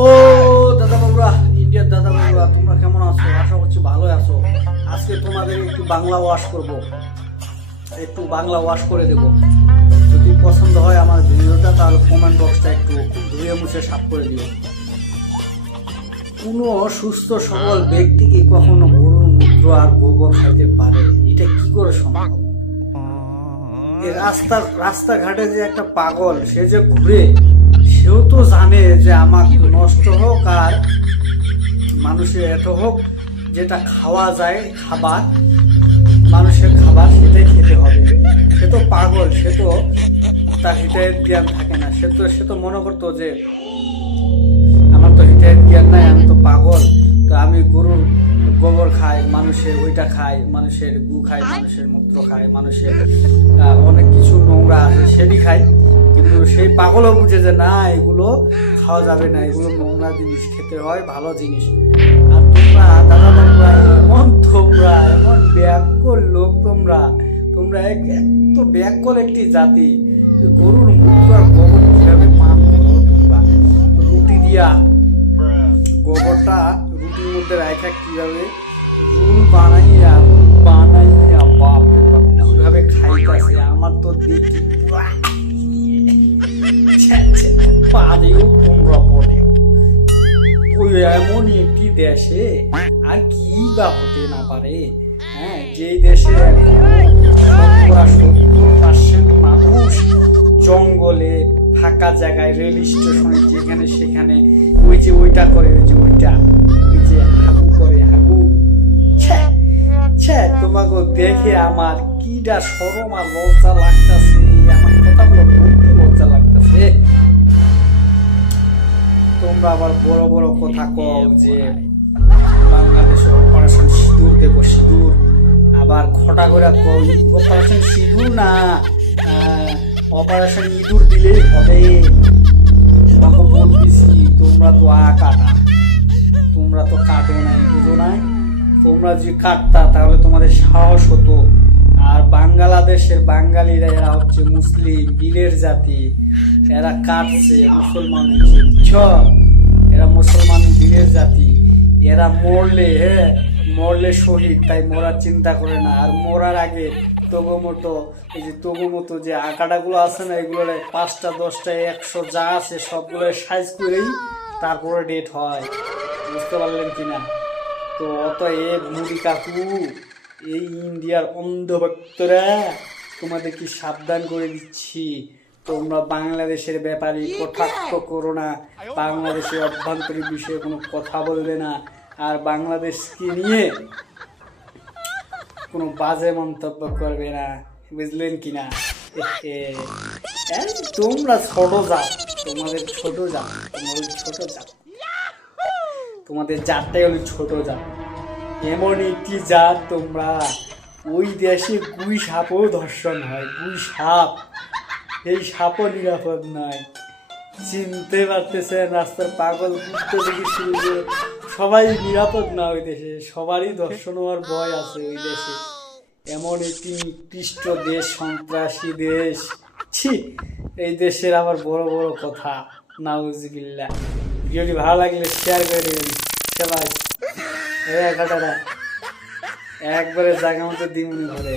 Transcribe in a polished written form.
ও দাদা বাবুরা, ইন্ডিয়ার দাদা বাবুরা, তোমরা কেমন আছো? আশা করছি ভালো আছো। আজকে তোমাদের একটু বাংলা ওয়াশ করব, একটু বাংলা ওয়াশ করে দেব। যদি পছন্দ হয় আমার ভিডিওটা, তাহলে কমেন্ট বক্সটা একটু ধুয়ে মুছে সাফ করে দিও। কোনো সুস্থ সবল ব্যক্তি কি কখনো গরুর মূত্র আর গোবর খাইতে পারে? এটা কি করে সম্ভব? রাস্তাঘাটে যে একটা পাগল, সে যে ঘুরে, সেও তো জানে যে আমার নষ্ট হোক আর মানুষের এত হোক, যেটা খাওয়া যায় খাবার, মানুষের খাবার সেটাই খেতে হবে। সে তো পাগল, সে তো তার হিতাহিত জ্ঞান থাকে না। সে তো মনে করতো যে আমার তো হিতাহিত জ্ঞান নাই, আমি তো পাগল, তো আমি গরুর গোবর খাই, মানুষের ওইটা খাই, মানুষের গু খাই, মানুষের মূত্র খাই, মানুষের অনেক কিছু নোংরা আছে সেটি খাই। কিন্তু সেই পাগলও বুঝে যে না, এগুলো খাওয়া যাবে না, এগুলো নোংরা জিনিস, খেতে হয় ভালো জিনিস। আর তোমরা দাদা বাবুরা, তোমরা এমন ব্যাকল লোক, তোমরা এত ব্যাকল একটি জাতি। গরুর মূত্র আর গোবর কিভাবে পান করো তোমরা? রুটি দিয়া গোবরটা রুটির মধ্যে রাখা, কিভাবে রুল বানাইয়া বাপ কিভাবে খাইতেছে, আমার তো দেখি পারেও তোমরা পড়েও। ওই এমন একটি দেশে আর কি বা হতে না পারে? হ্যাঁ, যেই দেশে 70% মানুষ জঙ্গলে, ফাঁকা জায়গায়, রেল স্টেশনে, যেখানে সেখানে ওই যে ওইটা করে, ওই যে হাগু করে, হাগু। তোমাকে দেখে আমার কিডা শরম আর লজ্জা লাগতেছে, আমার কথাগুলো বলতে লজ্জা লাগতেছে। তোমরা আবার বড় বড় কথা কও যে বাংলাদেশে অপারেশন সিঁদুর দেব, সিঁদুর। আবার খটা করে কও অপারেশন সিঁদুর না, অপারেশন ইঁদুর দিলেই হবে। তোমাকে বলতেছি, তোমরা তো কাটা, তোমরা তো কাটো নাই, বুঝো নাই? তোমরা যদি কাটতা তাহলে তোমাদের সাহস হতো। আর বাংলাদেশের বাঙালিরা, এরা হচ্ছে মুসলিম বীরের জাতি, এরা কাটছে মুসলমান, এরা মুসলমান বীরের জাতি। এরা মরলে শহীদ, তাই মরার চিন্তা করে না। আর মরার আগে তগো মতো যে আঁকাটাগুলো আছে না, এগুলো 5টা 10টা 100 যা আছে সবগুলো সাইজ করেই তারপরে ডেট হয়। বুঝতে পারলেন কিনা? তো অতএব মুদি কাকু, এই ইন্ডিয়ার অন্ধভক্তরা, তোমাদের কি সাবধান করে দিচ্ছি, তোমরা বাংলাদেশের ব্যাপারে কটাক্ষ করো না, বাংলাদেশের অভ্যন্তরীণ বিষয়ে কোনো কথা বলবে না, আর বাংলাদেশকে নিয়ে কোনো বাজে মন্তব্য করবে না। বুঝলেন কিনা? তোমরা ছোট যাও, তোমাদের ছোট যাও, তোমাদের জাতটাই হলো ছোট জাত। এমন একটি জাত তোমরা, ওই দেশে গুই সাপও ধর্ষণ হয়, গুই সাপ, এই সাপও নিরাপদ নয়। চিনতে পারতেছেন? রাস্তার পাগল কুত্তে থেকে শুরু করে সবাই নিরাপদ না ওই দেশে, সবারই ধর্ষণ হওয়ার ভয় আছে ওই দেশে। এমন একটি নিকৃষ্ট দেশ, সন্ত্রাসী দেশ, ছি! এই দেশের আবার বড় বড় কথা, নাউজুবিল্লাহ। ভিডিওটি ভালো লাগলে শেয়ার করে দেবেন সবাই। কাটারা একবারে জায়গা মতো দিমুনি ধরে।